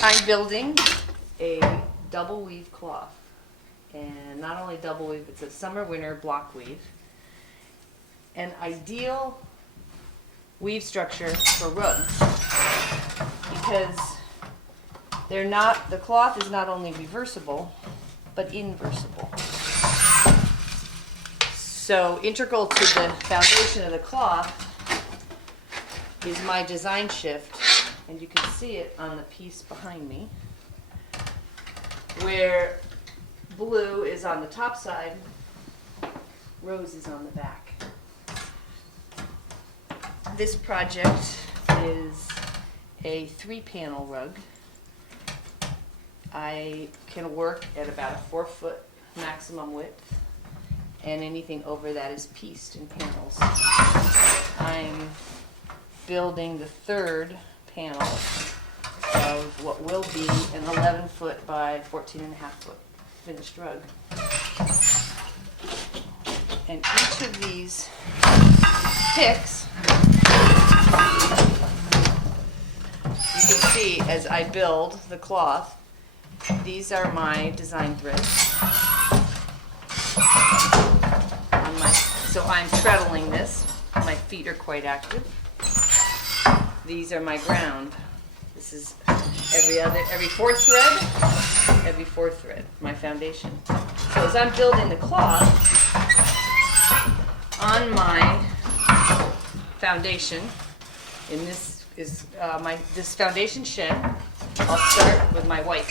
I'm building a double weave cloth, and not only double weave, it's a summer winter block weave. An ideal weave structure for rugs because the cloth is not only reversible but inversible. So integral to the foundation of the cloth is my design shift, and you can see it on the piece behind me, where blue is on the top side, rose is on the back. This project is a 3-panel rug. I can work at about a 4-foot maximum width, and anything over that is pieced in panels. I'm building the 3rd panel of what will be an 11-foot by 14.5-foot finished rug. And each of these picks, you can see as I build the cloth, these are my design threads. So I'm treadling this. My feet are quite active. These are my ground. This is every fourth thread, my foundation. So as I'm building the cloth on my foundation, and this is this foundation shed, I'll start with my white.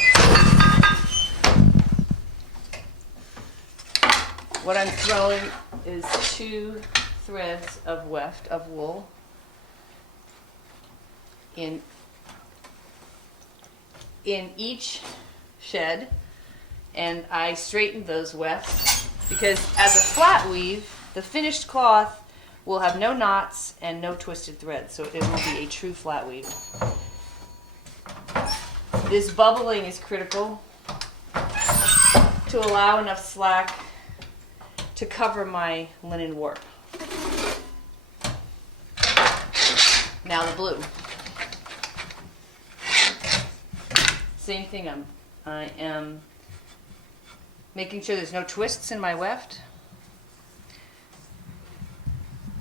What I'm throwing is 2 threads of weft of wool in each shed, and I straightened those wefts because as a flat weave, the finished cloth will have no knots and no twisted threads, so it will be a true flat weave. This bubbling is critical to allow enough slack to cover my linen warp. Now the blue. Same thing, I am making sure there's no twists in my weft.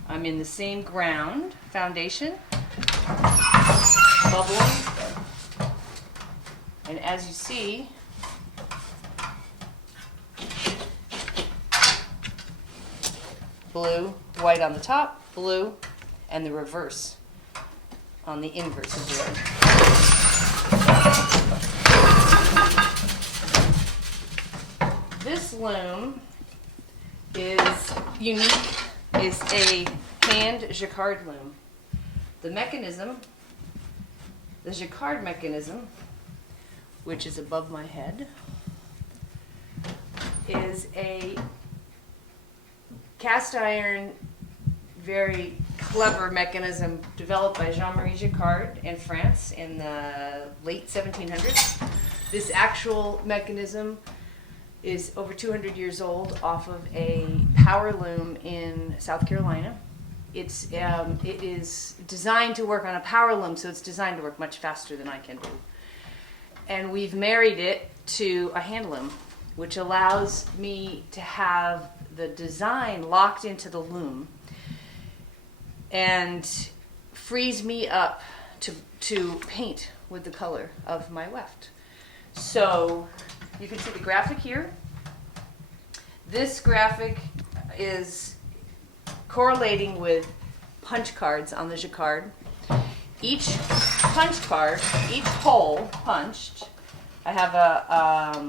I'm in the same ground foundation, bubbling, and as you see, blue, white on the top, blue, and the reverse on the inverse of the This loom is unique, is a hand Jacquard loom. The mechanism, the Jacquard mechanism, which is above my head, is a cast iron, very clever mechanism developed by Jean-Marie Jacquard in France in the late 1700s. This actual mechanism is over 200 years old, off of a power loom in South Carolina. It is designed to work on a power loom, so it's designed to work much faster than I can do. And we've married it to a hand loom, which allows me to have the design locked into the loom and frees me up to paint with the color of my weft. So you can see the graphic here. This graphic is correlating with punch cards on the Jacquard. Each punch card, each hole punched, I have a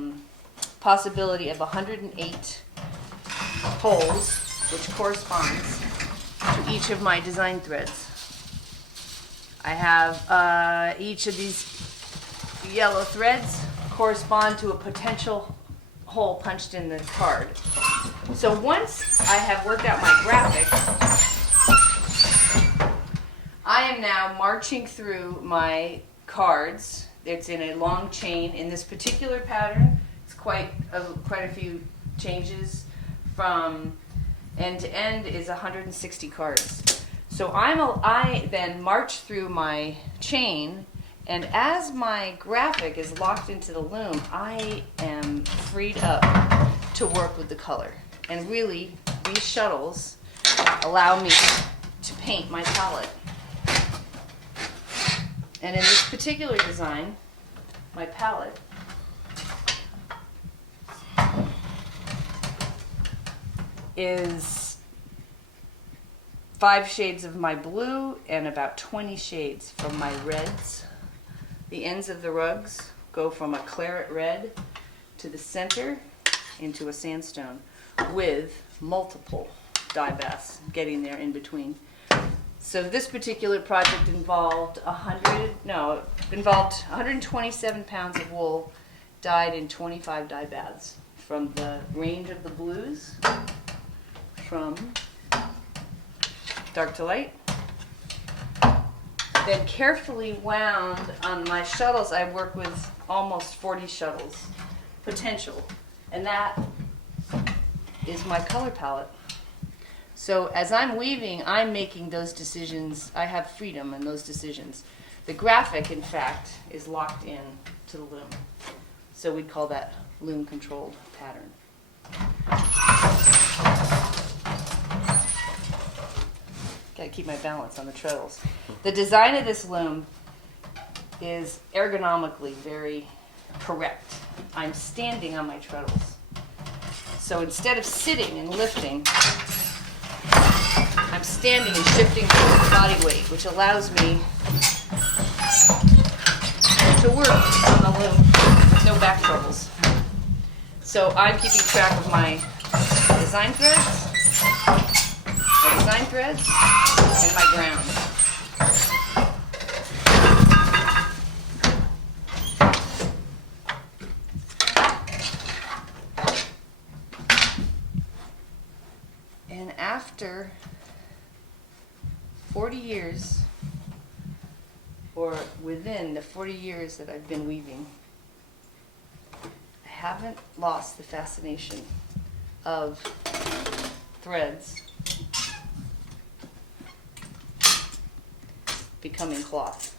possibility of 108 holes, which corresponds to each of my design threads. I have each of these yellow threads correspond to a potential hole punched in the card. So once I have worked out my graphic, I am now marching through my cards. It's in a long chain. In this particular pattern, it's quite a few changes. From end to end is 160 cards. So I then march through my chain And as my graphic is locked into the loom, I am freed up to work with the color. And really, these shuttles allow me to paint my palette. And in this particular design, my palette is 5 shades of my blue and about 20 shades from my reds. The ends of the rugs go from a claret red to the center into a sandstone with multiple dye baths getting there in between. So this particular project involved 127 pounds of wool dyed in 25 dye baths from the range of the blues, from dark to light. Then carefully wound on my shuttles. I work with almost 40 shuttles potential, and that is my color palette. So as I'm weaving, I'm making those decisions. I have freedom in those decisions. The graphic, in fact, is locked in to the loom. So we'd call that loom controlled pattern. Gotta keep my balance on the treadles. The design of this loom is ergonomically very correct. I'm standing on my treadles. So instead of sitting and lifting, I'm standing and shifting my body weight, which allows me to work on the loom with no back troubles. So I'm keeping track of my design threads, and my ground. And after 40 years, or within the 40 years that I've been weaving, I haven't lost the fascination of threads becoming cloth.